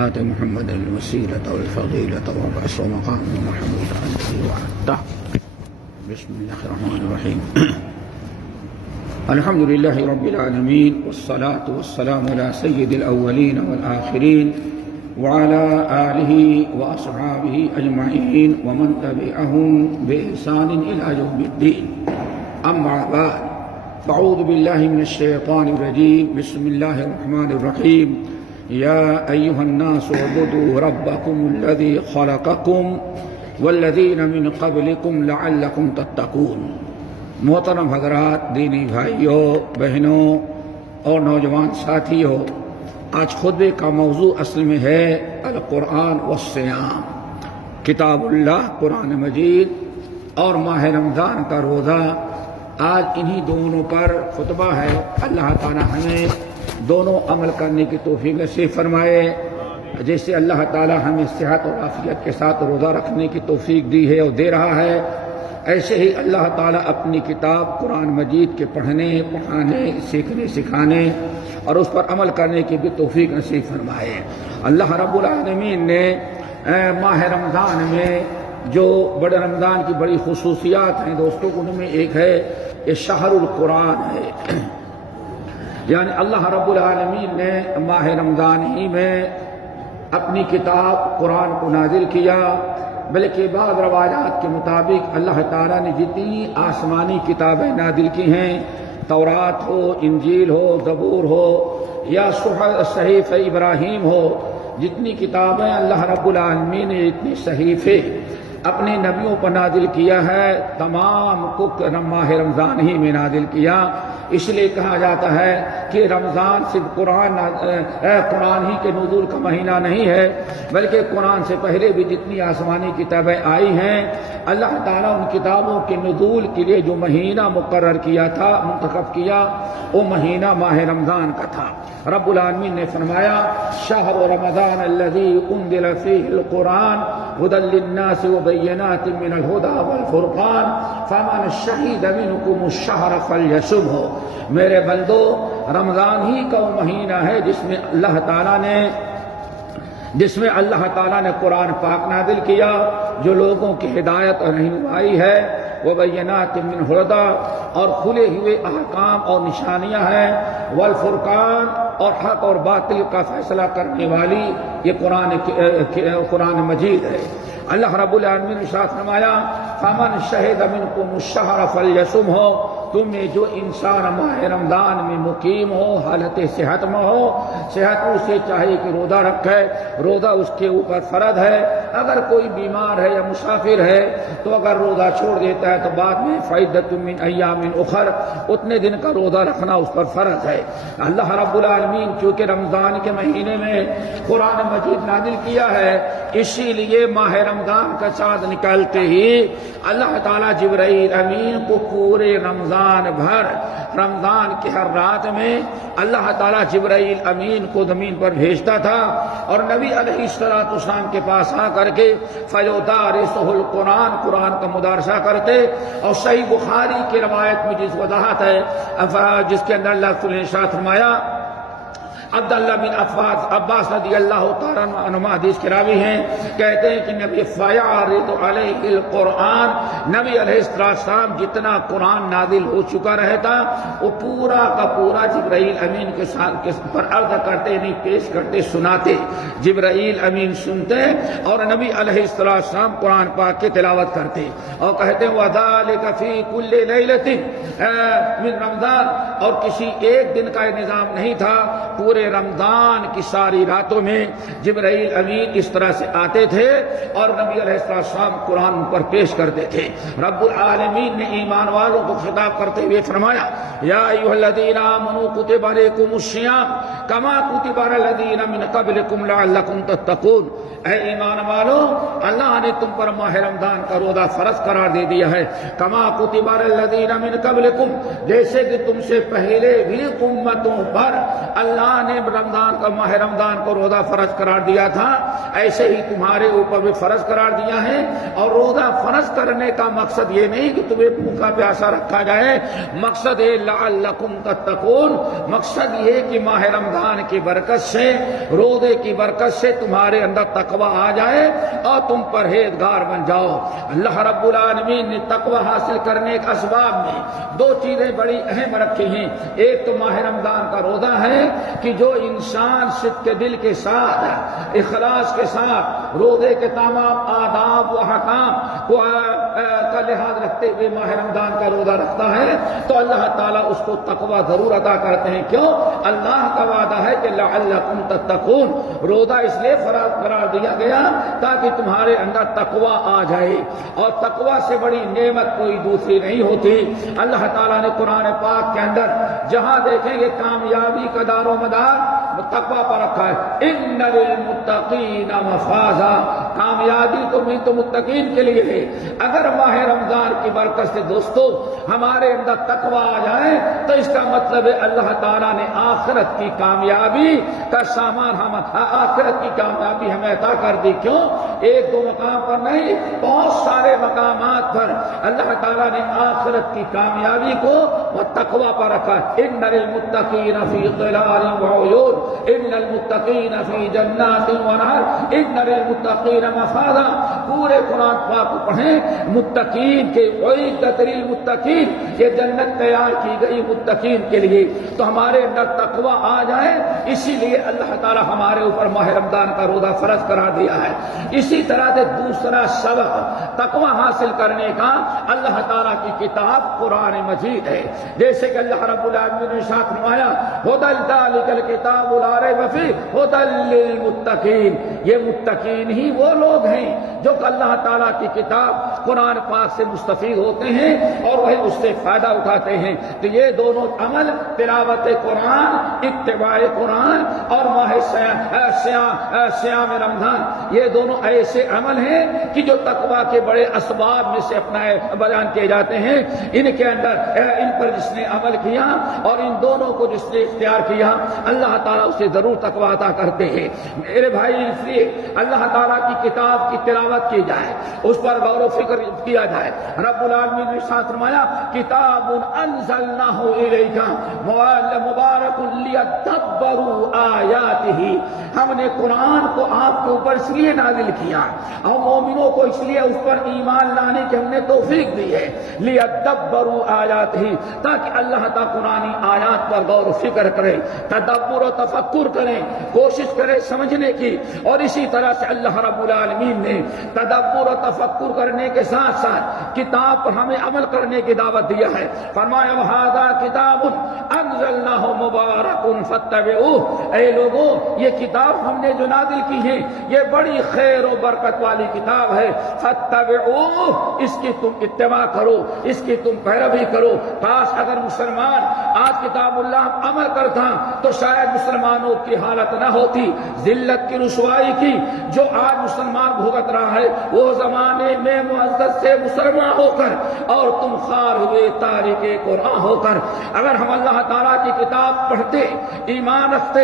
آت محمد الوسيلة والفضيلة وابعثه مقام محمود عليه وعده. بسم الله الرحمن الرحيم. الحمد لله رب العالمين، والصلاة والسلام على سيد الأولين والآخرين وعلى آله وأصحابه أجمعين ومن تبعهم بإحسان إلى يوم الدين. أما بعد، فأعوذ بالله من الشيطان الرجيم. بسم الله الرحمن الرحيم. يا أيها الناس اعبدوا ربكم الذي خلقكم والذين من قبلكم لعلكم تتقون. محترم حضرات، دینی بھائیوں، بہنوں اور نوجوان ساتھیوں، آج خطبے کا موضوع اصل میں ہے القرآن والصیام، کتاب اللہ قرآن مجید اور ماہ رمضان کا روزہ۔ آج انہی دونوں پر خطبہ ہے۔ اللہ تعالی ہمیں دونوں عمل کرنے کی توفیق نصیب فرمائے۔ جیسے اللہ تعالی ہمیں صحت اور عافیت کے ساتھ روزہ رکھنے کی توفیق دی ہے اور دے رہا ہے، ایسے ہی اللہ تعالیٰ اپنی کتاب قرآن مجید کے پڑھنے، پڑھانے، سیکھنے، سکھانے اور اس پر عمل کرنے کی بھی توفیق نصیب فرمائے۔ اللہ رب العالمین نے ماہ رمضان میں جو بڑے رمضان کی بڑی خصوصیات ہیں دوستوں، ان میں ایک ہے یہ شہر القرآن ہے، یعنی اللہ رب العالمین نے ماہ رمضان ہی میں اپنی کتاب قرآن کو نازل کیا۔ بلکہ بعض روایات کے مطابق اللہ تعالیٰ نے جتنی آسمانی کتابیں نازل کی ہیں، تورات ہو، انجیل ہو، زبور ہو یا صحیفہ ابراہیم ہو، جتنی کتابیں اللہ رب العالمین نے اتنی صحیفے اپنے نبیوں پر نازل کیا ہے، تمام کو ماہ رمضان ہی میں نازل کیا۔ اس لیے کہا جاتا ہے کہ رمضان صرف قرآن ہی کے نزول کا مہینہ نہیں ہے، بلکہ قرآن سے پہلے بھی جتنی آسمانی کتابیں آئی ہیں، اللہ تعالیٰ ان کتابوں کے نزول کے لیے جو مہینہ مقرر کیا تھا، منتخب کیا، وہ مہینہ ماہ رمضان کا تھا۔ رب العالمین نے فرمایا شہر رمضان الذی انزل فیہ القرآن ھدی للناس وبینات من الھدی والفرقان فمن شہد منکم الشہر فلیصمہ۔ میرے بندو، رمضان ہی کا وہ مہینہ ہے جس میں اللہ تعالیٰ نے قرآن پاک نازل کیا، جو لوگوں کی ہدایت اور رہنمائی ہے، وبینات من الھدی، اور کھلے ہوئے احکام اور نشانیاں ہیں، والفرقان، اور حق اور باطل کا فیصلہ کرنے والی یہ قرآن مجید ہے۔ اللہ رب العالمین نے ارشاد فرمایا فمن شہد منکم الشہر فلیصمہ، تم میں جو انسان ماہ رمضان میں مقیم ہو، حالت صحت میں ہو، صحت اسے چاہیے کہ روزہ رکھے، روزہ اس کے اوپر فرض ہے۔ اگر کوئی بیمار ہے یا مسافر ہے تو اگر روزہ چھوڑ دیتا ہے تو بعد میں فعدۃ من ایام اخر، اتنے دن کا روزہ رکھنا اس پر فرض ہے۔ اللہ رب العالمین چونکہ رمضان کے مہینے میں قرآن مجید نازل کیا ہے، اسی لیے ماہ رمضان کا چاند نکلتے ہی اللہ تعالیٰ جبرائیل امین کو پورے رمضان بھر، رمضان کی ہر رات میں اللہ تعالیٰ جبرائیل امین کو زمین پر بھیجتا تھا، اور نبی علیہ السلام کے پاس آ کر کے فیدارسہ القرآن، قرآن کا مدارسہ کرتے۔ اور صحیح بخاری کی روایت میں جس وضاحت ہے، جس کے اندر اللہ نے ارشاد فرمایا، عبداللہ بن عباس رضی اللہ تعالیٰ عنہما حدیث کے راوی ہیں، کہتے ہیں کہ نبی فیعرض علیہ القرآن، نبی علیہ السلام جتنا قرآن نازل ہو چکا رہتا وہ پورا کا پورا جبرائیل امین کے ساتھ پر عرض کرتے، نہیں پیش کرتے، سناتے۔ جبرائیل امین سنتے اور نبی علیہ السلام قرآن پاک کی تلاوت کرتے اور کہتے ہیں وذالک فی کل لیلۃ من رمضان، اور کسی ایک دن کا نظام نہیں تھا، پورے رمضان کی ساری راتوں میں جبرائیل امین اس طرح سے آتے تھے اور نبی علیہ السلام قرآن پر پیش کرتے تھے۔ رب العالمین نے ایمان والوں کو خطاب کرتے ہوئے فرمایا یا ایھا الذین آمنوا کتب علیکم الصیام کما کتب علی الذین من قبلکم لعلکم تتقون۔ اے ایمان والو، اللہ نے تم پر ماہ رمضان کا روزہ فرض قرار دے دیا ہے، کما کتب علی الذین من قبلکم، جیسے کہ تم سے پہلے بھی امتوں پر اللہ نے نے ماہ رمضان کو روزہ فرض قرار دیا تھا، ایسے ہی تمہارے اوپر بھی فرض قرار دیا ہے۔ اور روزہ فرض کرنے کا مقصد یہ نہیں کہ تمہیں بھوکا پیاسا رکھا جائے، مقصد ہے لعلکم تتقون، مقصد یہ کہ ماہ رمضان کی برکت سے، روزے کی برکت سے تمہارے اندر تقوی آ جائے اور تم پرہیزگار بن جاؤ۔ اللہ رب العالمین نے تقوی حاصل کرنے کے اسباب میں دو چیزیں بڑی اہم رکھی ہیں۔ ایک تو ماہ رمضان کا روزہ ہے کہ جو انسان صدق دل کے ساتھ، اخلاص کے ساتھ روزے کے تمام آداب و احکام کو کا لحاظ رکھتے ہوئے ماہ رمضان کا روزہ رکھتا ہے تو اللہ تعالیٰ اس کو تقوی ضرور عطا کرتے ہیں۔ کیوں؟ اللہ کا وعدہ ہے کہ لعلکم تتقون، روزہ اس لیے فرض قرار دیا گیا تاکہ تمہارے اندر تقوی آ جائے، اور تقوی سے بڑی نعمت کوئی دوسری نہیں ہوتی۔ اللہ تعالیٰ نے قرآن پاک کے اندر جہاں دیکھیں گے کامیابی کا دار و مدار تقوی پر رکھا ہے۔ ان للمتقین مفازا، کامیابی تو متقین کے لیے ہے۔ اگر ماہ رمضان کی برکت سے دوستو ہمارے اندر تقوی آ جائے تو اس کا مطلب ہے اللہ تعالیٰ نے آخرت کی کامیابی کا سامان، ہم آخرت کی کامیابی ہمیں عطا کر دی۔ کیوں؟ ایک دو مقام پر نہیں، بہت سارے مقامات پر اللہ تعالیٰ نے آخرت کی کامیابی کو وہ تقوی پر رکھا ہے۔ ان للمتقین فی ظلال وعیون، ان المتقین فی جنات ونہر، ان للمتقین مفازا۔ پورے قرآن پاک کو پڑھیں، متقین کے اعدت للمتقین، یہ جنت تیار کی گئی متقین کے لیے۔ تو ہمارے اندر تقوی آ جائے، اسی لیے اللہ تعالیٰ ہمارے اوپر ماہ رمضان کا روزہ فرض قرار دیا ہے۔ اسی طرح سے دوسرا سبق تقوی حاصل کرنے کا اللہ تعالیٰ کی کتاب قرآن مجید ہے۔ جیسے کہ اللہ رب العالمین نے ارشاد فرمایا ھدی ذالک الکتاب لا ریب فیہ ھدی للمتقین، یہ متقین ہی وہ لوگ ہیں جو کہ اللہ تعالیٰ کی کتاب قرآن پاک سے مستفید ہوتے ہیں اور وہ اس سے فائدہ اٹھاتے ہیں۔ تو یہ دونوں عمل، تلاوت قرآن، اتباع قرآن اور ماہ صیام رمضان، یہ دونوں ایسے عمل ہیں کہ جو تقوی کے بڑے اسباب میں سے بیان کیے جاتے ہیں۔ ان کے اندر ان پر جس نے عمل کیا اور ان دونوں کو جس نے اختیار کیا اللہ تعالیٰ اسے ضرور تقوی عطا کرتے ہیں۔ میرے بھائی، اس لیے اللہ تعالیٰ کی کتاب کی تلاوت کی جائے، اس پر غور و فکر کیا جائے۔ رب العالمین نے ارشاد فرمایا کتاب انزلناہ الیک مبارک لیدبروا آیاتہ، ہم نے قرآن کو آپ کے اوپر اس لیے نازل کیا اور مومنوں کو اس لیے اس پر ایمان لانے کی ہم نے توفیق دی ہے، لیدبروا آیاتہ، تاکہ اللہ تعالیٰ قرآنی آیات پر غور و فکر کرے، تدبر و تفکر کریں، کوشش کرے سمجھنے کی۔ اور اسی طرح سے اللہ رب العالمین نے تدبر و تفکر کرنے کے ساتھ ساتھ کتاب پر ہمیں عمل کرنے کی دعوت دیا ہے۔ فرمایا وَھَذَا کتاب انزلناہ مبارک فاتبعوہ، اے لوگوں یہ کتاب ہم نے جو نازل کی ہے یہ بڑی خیر و برکت والی کتاب ہے، فاتبعوہ، اس کی تم اتباع کرو، اس کی تم پیروی کرو۔ کاش اگر مسلمان آج کتاب اللہ عمل کرتا تو شاید مسلمانوں کی حالت نہ ہوتی، ذلت کی، رسوائی کی جو آج مسلمان بھگت رہا ہے، وہ زمانے میں معزز سے مسلمان ہو کر اور تم خار ہوئے تارک قرآن ہو کر۔ اگر ہم اللہ تعالیٰ کی کتاب پڑھتے، ایمان رکھتے،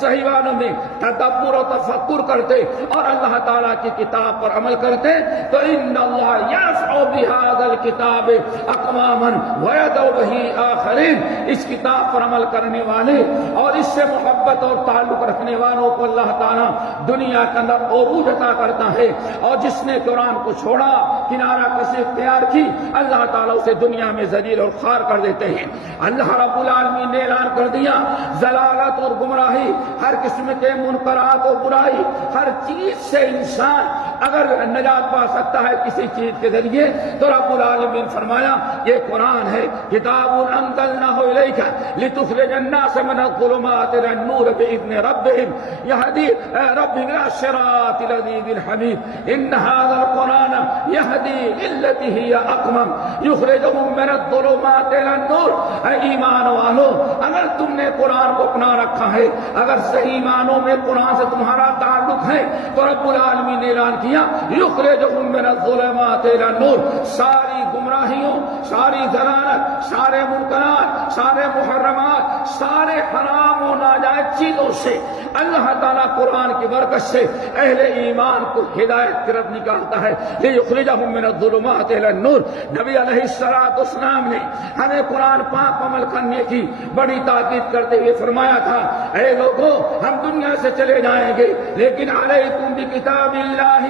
صحیح معنوں میں تدبر و تفکر کرتے اور اللہ تعالیٰ کی کتاب پر عمل کرتے تو ان اللہ یرفع بہذا الکتاب اقواما ویضع بہ آخرین، اس کتاب پر عمل کرنے والے اور اس سے محبت اور تعلق رکھنے والوں کو اللہ تعالیٰ دنیا کے اندر عروج عطا کرتا ہے، اور جس نے قرآن کو چھوڑا، کنارہ کشی اختیار کی، اللہ تعالیٰ اسے دنیا میں ذلیل اور خوار کر دیتے ہیں۔ اللہ رب العالمین نے اعلان کر دیا ضلالت اور گمراہی، ہر قسم کے منکرات و برائی، ہر چیز سے انسان اگر نجات پا سکتا ہے کسی چیز کے ذریعے تو رب العالمین فرمایا یہ قرآن ہے، کتاب انزلناہ الیک لتخرج الناس من الظلمات الى النور باذن ربهم یہدی ربهم الى الصراط العزیز الحمید، ان هذا القرآن یہدی للتی ہی اقوم یخرجهم من الظلمات الى النور۔ اے ایمان والو، اگر تم نے قرآن کو اپنا رکھا ہے، اگر صحیح معنوں میں قرآن سے تمہارا تعلق ہے تو رب العالمین نے اعلان کیا یخرجهم من الظلمات الى النور، ساری گمراہیوں، ساری ضلالت، سارے منکرات، سارے محرمات، سارے حرام و ناجائز چیزوں سے اللہ تعالیٰ قرآن کی برکت سے اہل ایمان کو ہدایت کی طرف نکالتا ہے، لِيُخْرِجَهُم مِّنَ الظُّلُمَاتِ إِلَى النُّورِ۔ نبی علیہ السلام نے ہمیں قرآن پاک عمل کرنے کی بڑی تاکید کرتے ہوئے فرمایا تھا، اے لوگوں ہم دنیا سے چلے جائیں گے لیکن علیکم بکتاب اللہ،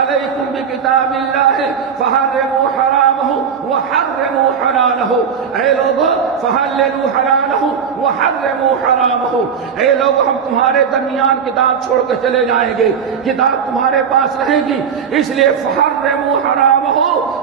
علیکم بکتاب اللہ فحرموا حرامہ وحرموا حلالہ۔ اے لوگوں فحللوا حلالہ وحرموا حرامہ۔ اے لوگوں ہم تمہارے درمیان کتاب چھوڑ کے چلے جائیں گے، کتاب تمہارے پاس رہے گی، اس لیے فحرموا حرامہ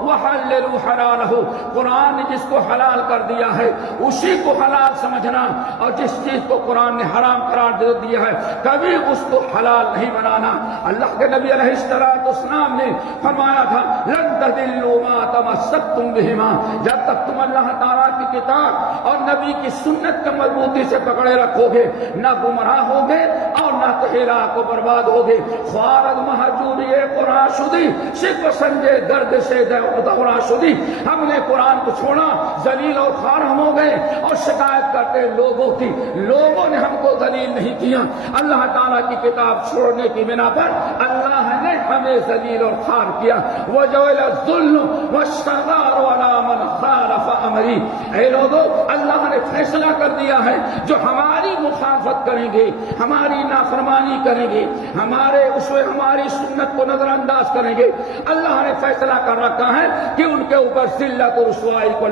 وحللوا حلالہ۔ قرآن نے جس کو حلال کر دیا ہے اسی کو حلال سمجھنا، اور جس چیز کو قرآن نے حرام قرار دے دیا ہے کبھی اس کو حلال نہیں بنانا۔ اللہ کے نبی علیہ السلام نے فرمایا تھا، لن تضلوا ما تمسکتم بہما، جب تک تم اللہ تعالیٰ کی کتاب اور نبی کی سنت کو مضبوطی سے پکڑے رکھو گے نہ گمراہ ہوگے اور نہ کہلا کو برباد ہوگے۔ خوارد مہجوری قرآن شدی صرف سنجے درد سے دورہ شدی، ہم نے قرآن کو چھوڑا، ذلیل اور خوار ہم ہو گئے اور شکایت کرتے لوگوں کی، لوگوں نے ہم کو ذلیل نہیں کیا، اللہ تعالیٰ کی کتاب چھوڑنے کی بنا پر اللہ نے ہمیں ذلیل اور خوار کیا۔ وجعل الظلم والصغار علی من خالف امری۔ اے لوگوں اللہ نے فیصلہ کر دیا ہے جو ہماری مخالفت کریں گے، ہماری نافرمانی کریں گے، ہمارے ہماری سنت کو نظر انداز کریں گے، اللہ نے فیصلہ کر رکھا ہے کہ ان کے اوپر ذلت اور رسوائی کو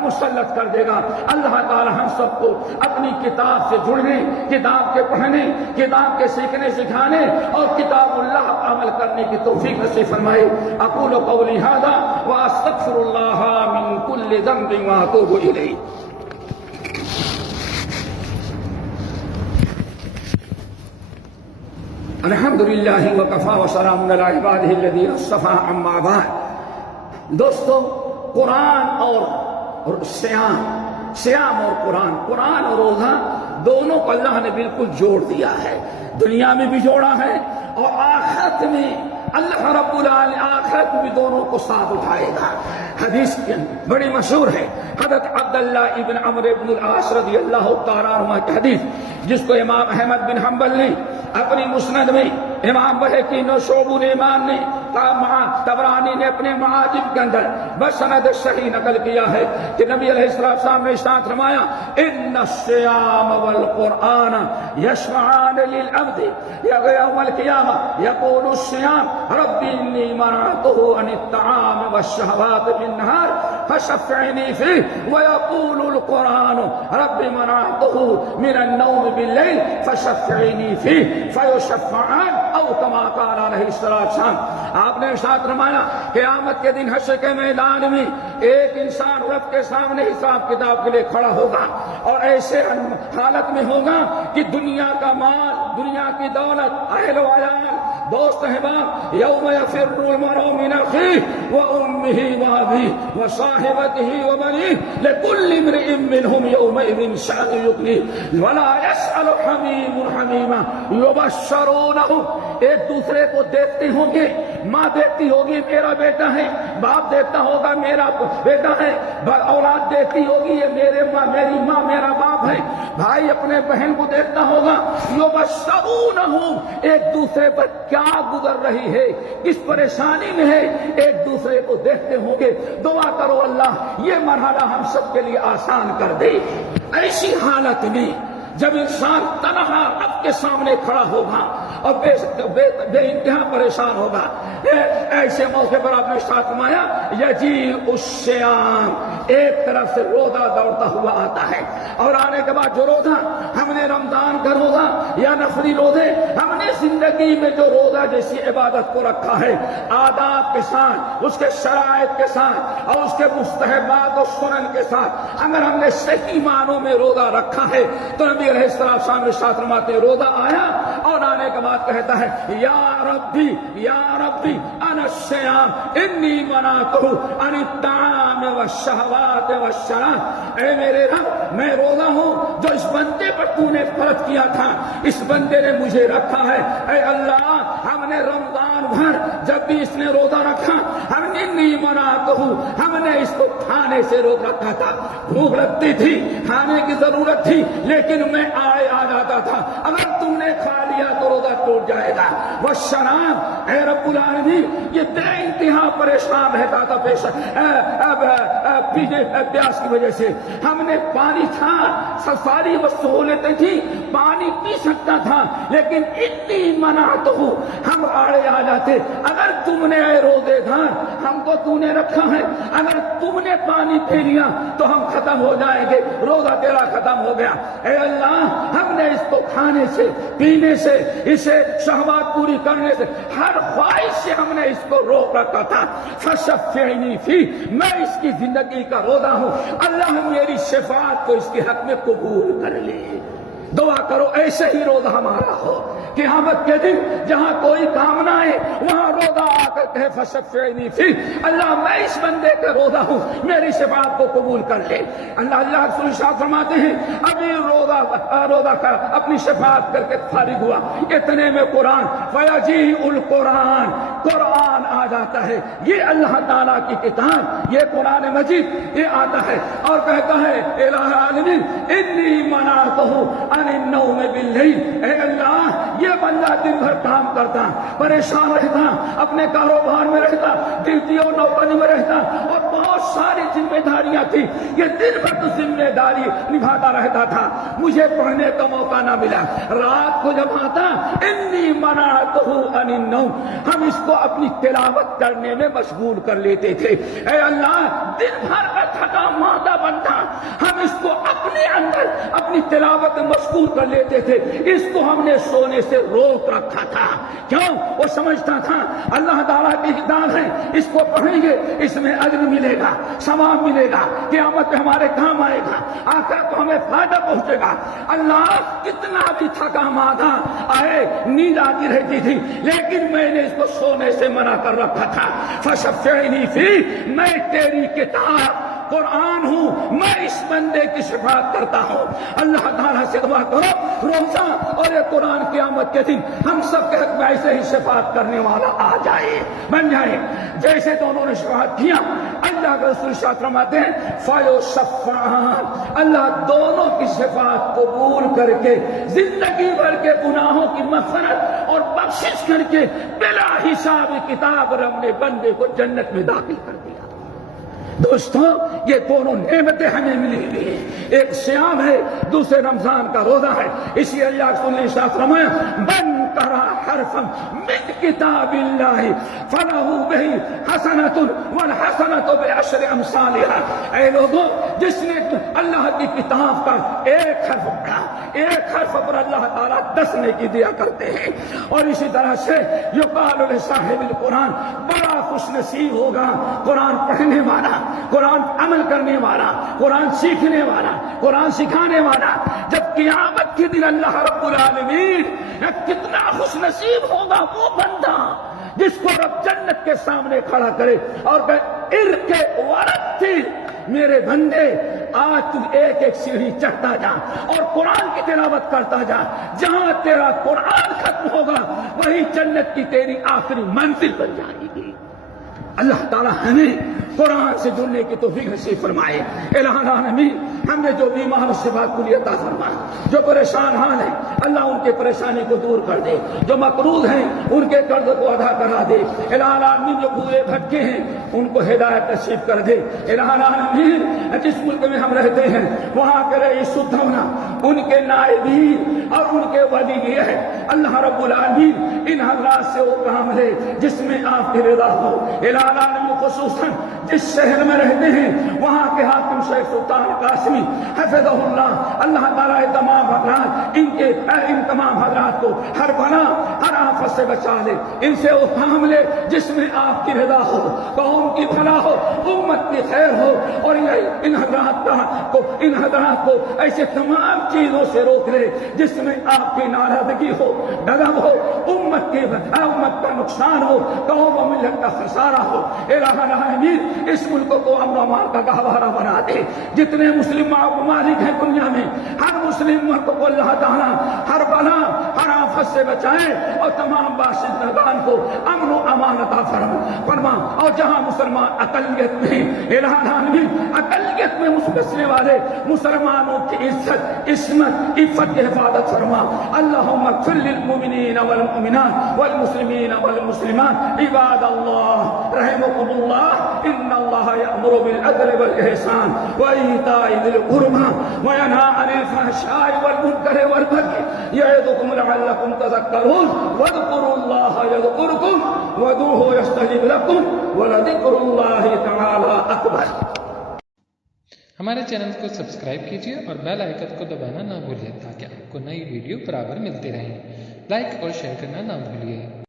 مسلط کر دے گا۔ اللہ تعالی ہم سب کو اپنی کتاب سے جڑنے، کتاب کے پڑھنے، کتاب کے سیکھنے سکھانے اور کتاب اللہ پر عمل کرنے کی توفیق نصیب فرمائے۔ اقول قولی ھذا واستغفر اللہ من کل ذنب واتوب الیہ۔ الحمد للہ وکفی وسلام علی عبادہ الذین اصطفی اما بعد۔ دوستو قرآن اور سیام اور قرآن اور روزہ دونوں کو اللہ نے بالکل جوڑ دیا ہے، دنیا میں بھی جوڑا ہے اور آخرت میں اللہ رب العالمین آخرت میں بھی دونوں کو ساتھ اٹھائے گا۔ حدیث بڑی مشہور ہے، حضرت عبداللہ ابن عمرو بن العاص رضی اللہ تعالیٰ عنہ کی حدیث، جس کو امام احمد بن حنبل نے اپنی مسند میں، امام بہقی نے شعب الایمان نے، طبرانی نے اپنے معاجم کے اندر بسند صحیح نقل کیا ہے کہ نبی علیہ السلام نے ارشاد فرمایا، ان الصیام والقرآن یشفعان للعبد یوم القیامہ یقول الصیام رب انی منعته عن الطعام والشہوات بالنہار فشفعنی فیہ، ویقول القرآن رب منعته من النوم باللیل فشفعنی فیہ فیشفعان او کما قال علیہ السلام۔ آپ نے ارشاد فرمایا قیامت کے دن حشر کے میدان میں ایک انسان رب کے سامنے حساب کتاب کے لیے کھڑا ہوگا اور ایسے حالت میں ہوگا کہ دنیا کا مال، دنیا کی دولت، اہل و عیال، دوست احباب، یوم یفر المرء من اخیہ وامہ وابیہ وصاحبتہ وبنیہ لکل امرئ منہم یومئذ شأن یغنیہ ولا یسأل حمیم حمیما یبشرونہ۔ ایک دوسرے کو دیکھتے ہوں گے، ماں دیکھتی ہوگی میرا بیٹا ہے، باپ دیکھتا ہوگا میرا بیٹا ہے، اولاد دیکھتی ہوگی یہ میری ماں میرا باپ ہے، بھائی اپنے بہن کو دیکھتا ہوگا، یبشرونہ، ایک دوسرے پر کیا گزر رہی ہے، کس پریشانی میں ہے، ایک دوسرے کو دیکھتے ہوں گے۔ دعا کرو اللہ یہ مرحلہ ہم سب کے لیے آسان کر دے۔ ایسی حالت میں جب انسان تنہا رب کے سامنے کھڑا ہوگا اور بے انتہا پریشان ہوگا، ایسے موقع پر آپ نے ارشاد فرمایا یجیء الصیام، ایک طرف سے روزہ دوڑتا ہوا آتا ہے، اور آنے کے بعد جو روزہ ہم نے رمضان کا روزہ یا نفلی روزے ہم نے زندگی میں جو روزہ جیسی عبادت کو رکھا ہے، آداب کے ساتھ، اس کے شرائط کے ساتھ اور اس کے مستحبات اور سنن کے ساتھ اگر ہم نے صحیح معنوں میں روزہ رکھا ہے تو نبی علیہ السلام ارشاد فرماتے ہیں روزہ آیا اور آنے کے بعد کہتا ہے یا ربی انا الصیام انی منعتہ عن الطعام والشہوات والشراب۔ اے میرے رب میں روزہ ہوں جو اس بندے پر تو نے فرض کیا تھا، اس بندے نے مجھے رکھا ہے، اے اللہ ہم نے رمضان بھر جب بھی اس نے روزہ رکھا ہم نے نہیں منا تو ہم نے اس کو کھانے سے روک رکھا تھا. بھوک لگتی تھی, کھانے کی ضرورت تھی, لیکن میں آ جاتا تھا. اگر تم نے کھا لیا تو روزہ ٹوٹ جائے گا. وہ شراب, اے رب العالمین, یہ بے انتہا پریشان رہتا تھا پیاس کی وجہ سے. ہم نے پانی تھا, ساری وہ سہولتیں تھی, پانی پی سکتا تھا, لیکن اتنی منع تو ہم آڑے آ جاتے. اگر تم نے اے روزے دار, ہم کو تو نے رکھا ہے, اگر تم نے پانی پی لیا تو ہم ختم ہو جائیں گے, روزہ تیرا ختم ہو گیا. اے اللہ, ہم نے اس کو کھانے سے, پینے سے, اسے شہوات پوری کرنے سے, ہر خواہش سے ہم نے اس کو روک رکھا تھا. فشفعنی فی, میں اس کی زندگی کا روزہ ہوں, اللہ میری شفاعت کو اس کے حق میں قبول کر لے. دعا کرو ایسے ہی روزہ ہمارا ہو, قیامت کے دن جہاں کوئی کام نہ آئے وہاں روزہ آ کر کہے فشفعنی فی, اللہ میں اس بندے کا روزہ ہوں, میری شفاعت کو قبول کر لے. اللہ رسول شاہ فرماتے ہیں ابھی روزہ کا اپنی شفاعت کر کے فارغ ہوا, اتنے میں قرآن فیجیء القرآن, قرآن آ جاتا ہے. یہ اللہ تعالیٰ کی کتاب, یہ قرآن مجید, یہ آتا ہے اور کہتا ہے الہ العالمین انی منعتہ عن النوم باللیل. اے اللہ, یہ بندہ دن بھر کام کرتا, پریشان رہتا, اپنے کاروبار میں رہتا, ڈیوٹی اور نوکری میں رہتا, اور بہت ساری ذمہ داریاں تھی, یہ دن بھر تو ذمہ داری نبھاتا رہتا تھا, مجھے پڑھنے کا موقع نہ ملا. رات کو جب آتا انی منعتہ عن النوم, ہم اس کو اپنی تلاوت کرنے میں مشغول کر لیتے تھے. اے اللہ, دن بھر کا تھکا مادہ بنتا, ہم اس کو اپنے اندر اپنی تلاوت میں مشغول کر لیتے تھے. اس کو ہم نے سونے سے روک رکھا تھا. کیوں؟ وہ سمجھتا تھا اللہ تعالیٰ کی کتاب ہے, اس کو پڑھیں گے اس میں اجر ملے گا, ثواب ملے گا, قیامت میں ہمارے کام آئے گا, آخرت کو ہمیں فائدہ پہنچے گا. اللہ, کتنا بھی تھکا مادہ آئے نیند آتی رہتی تھی, لیکن میں نے اس کو سونے سے منع کر رکھا تھا. فشفعنی فی, میں تیری کتاب قرآن ہوں, میں اس بندے کی شفاعت کرتا ہوں. اللہ تعالیٰ سے دعا کرو روزہ اور یہ قرآن قیامت کے دن ہم سب کے حق میں ایسے ہی شفاعت کرنے والا آ جائے, بن جائے جیسے دونوں نے شفاعت کیا. اللہ کے رسول شاہ فرماتے ہیں فیشفعان, اللہ دونوں کی شفاعت قبول کر کے زندگی بھر کے گناہوں کی مغفرت اور بخشش کر کے بلا حساب کتاب رب نے بندے کو جنت میں داخل کر دیا. دوستوں, یہ دونوں نعمتیں ہمیں ملی ہوئی ہیں, ایک صیام ہے, دوسرے رمضان کا روزہ ہے. اسی اللہ رسول نے ارشاد فرمایا من قرأ حرفا من کتاب اللہ فلہ بہ حسنۃ والحسنۃ بعشر امثالها. اے لوگوں, جس نے اللہ کی کتاب کا ایک حرف پڑھا, ایک حرف پر اللہ تعالیٰ 10 نیکی دیا کرتے ہیں. اور اسی طرح سے یقال لصاحب القرآن, بڑا خوش نصیب ہوگا قرآن پڑھنے والا, قرآن عمل کرنے والا, قرآن سیکھنے والا, قرآن سکھانے والا. جب قیامت کے دن اللہ رب العالمین, کتنا خوش نصیب ہوگا وہ بندہ جس کو رب جنت کے سامنے کھڑا کرے اور کہے ارکے ورتل, میرے بندے آج تم ایک ایک سیڑھی چڑھتا جا اور قرآن کی تلاوت کرتا جا, جہاں تیرا قرآن ختم ہوگا وہی جنت کی تیری آخری منزل بن جائے گی. اللہ تعالیٰ ہمیں قرآن سے جڑنے کی توفیق نصیب فرمائے. الہ العالمین, ہم نے جو بیمار شفاعت کو عطا فرمائے, جو پریشان حال ہیں اللہ ان کے پریشانی کو دور کر دے, جو مقروض ہیں ان کے قرض کو ادا کرا دے. الہ العالمین, جو بھولے بھٹکے ہیں ان کو ہدایت نصیب کر دے. الہ العالمین, جس ملک میں ہم رہتے ہیں وہاں کے رئیس الدولہ, ان کے نائبین اور ان کے ولی یہ ہے, اللہ رب العالمین ان حضرات سے وہ کام لے جس میں آپ کی رضا ہو. الہ العالمین, خصوصاً جس شہر میں رہتے ہیں وہاں کے حاکم شیخ سلطان قاسمی حفظہ اللہ, اللہ تعالیٰ تمام حضرات ان تمام حضرات کو ہر بنا ہر آفت سے بچا لے. ان سے وہ کام لے جس میں آپ کی رضا ہو, قوم کی بھلا ہو, امت کی خیر ہو, اور یہی ان حضرات کو ایسے تمام چیزوں سے روک لے جس میں آپ کی ناراضگی ہو، ڈگم ہو، امت کا نقصان ہو، قوم و ملت کا خسارہ ہو۔ الہ العالمین اس ملک کو امن و امان کا گہوارہ بنا دے۔ جتنے مسلم ممالک ہیں دنیا میں، ہر مسلم ملک کو اللہ تعالیٰ ہر بلا ہر آفت سے بچائے اور تمام باشندگان کو امن و امان عطا فرما۔ اور جہاں مسلمان اقلیت میں، الہ العالمین اقلیت میں بسنے والے مسلمانوں کی عزت، عفت کی حفاظت فرما۔ اللہم اغفر للمؤمنین والمؤمنات والمسلمین والمسلمات عباد اللہ رحمکم اللہ، ان اللہ یأمر بالعدل والإحسان وإیتاء ذی القربى وینہی عن الفحشاء والمنکر والبغی یعظکم لعلکم تذکرون واذکروا اللہ یذکرکم وادعوہ یستجب لکم ولذکر اللہ تعالی اکبر۔ ہمارے چینل کو سبسکرائب کیجیے اور بیل آئیکن کو دبانا نہ بھولیے تاکہ آپ کو نئی ویڈیو برابر ملتی رہیں۔ لائک اور شیئر کرنا نہ بھولیے۔